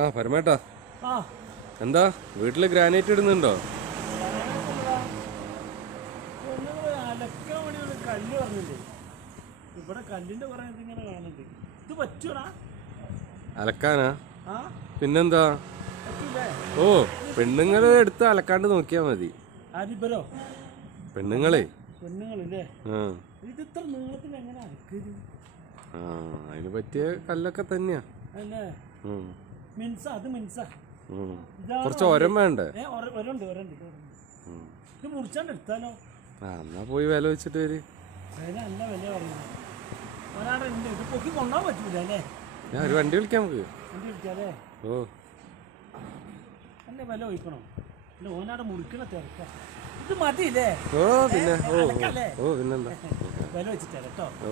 ആ പരമേട്ടാ, ആ എന്താ വീട്ടില് ഗ്രാനൈറ്റ് ഇടുന്നുണ്ടോ? അലക്കാൻ വേണ്ടി ഒരു കല്ല് പറഞ്ഞില്ലേ? ഇവിടെ കല്ലിന്റെ കുറെ ഇങ്ങനെ കാണുന്നുണ്ട്. ഇത് പറ്റൂടാ അലക്കാനാ? ആ പിന്നെന്താ? പറ്റൂലേ? ഓ, പെണ്ണുങ്ങള് എടുത്ത് അലക്കാണ്ട് നോക്കിയാ മതി. ആരിപ്പരോ പെണ്ണുങ്ങളെ പെണ്ണുങ്ങളില്ലേ? ആ ഇത് ഇത്ര നീളത്തിൽ എങ്ങനെ അലക്കരുത്? ആ അതിന് പറ്റിയ കല്ലൊക്കെ തന്നെയാ. അല്ലേ? ഉം, മിൻസ അത് മിൻസ ഉം. ഇതാണ് കുറച്ച് ഒരം വേണ്ടേ? ഒരണ്ട് ഉം. ഇത് മുറിച്ചാണ്ട് എടുത്താലോ? ആ എന്നാ പോയി വില വെച്ചിട്ട് വര്. അതിന് നല്ല വില പറഞ്ഞു. ഒരാടെ ഉണ്ട്, ഇത് പൊക്കി കൊണ്ടുപോകാൻ പറ്റൂല അല്ലേ? ഞാൻ ഒരു വണ്ടി വിളിക്കാൻ നമുക്ക്. വണ്ടി വിളിക്കാല്ലേ? ഓ നല്ല വില ഒഴിക്കണോ? അല്ല ഓനാടെ മുറിക്കണ തിരക്ക. ഇത് മതിയില്ലേ? ഓ പിന്നെ ഓ അലക്കല്ലേ? ഓ പിന്നെന്താ. വില വെച്ചിട്ടേ കേട്ടോ. ഓ